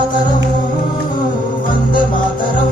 మాతరం వందే మాతరం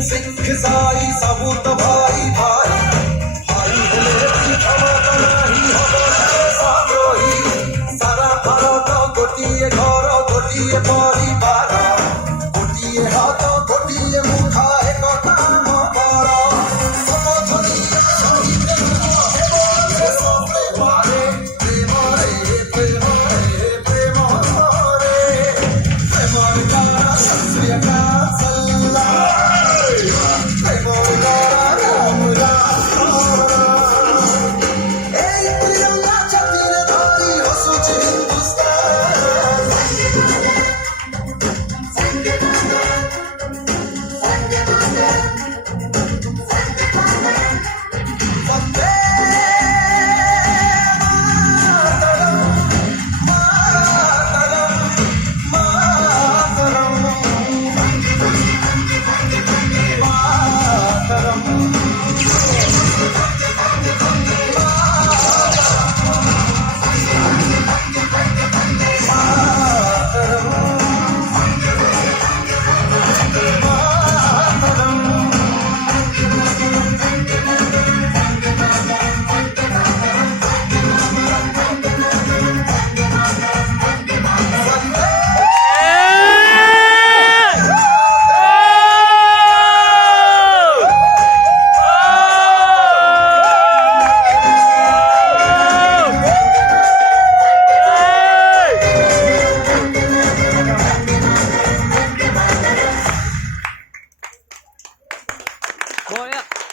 सिख ईसाई सबूत भाई भाई भाई हेले क्षमा नहीं हबो साद्रोही सारा भारत गोटिए घर गोटिए परिवार गोटिए हाथ गोटिए मुठा एक काम कर समधनी शहीद प्रेम प्रेम रे प्रेम रे प्रेम रे प्रेम का सत्य का Rồi ạ.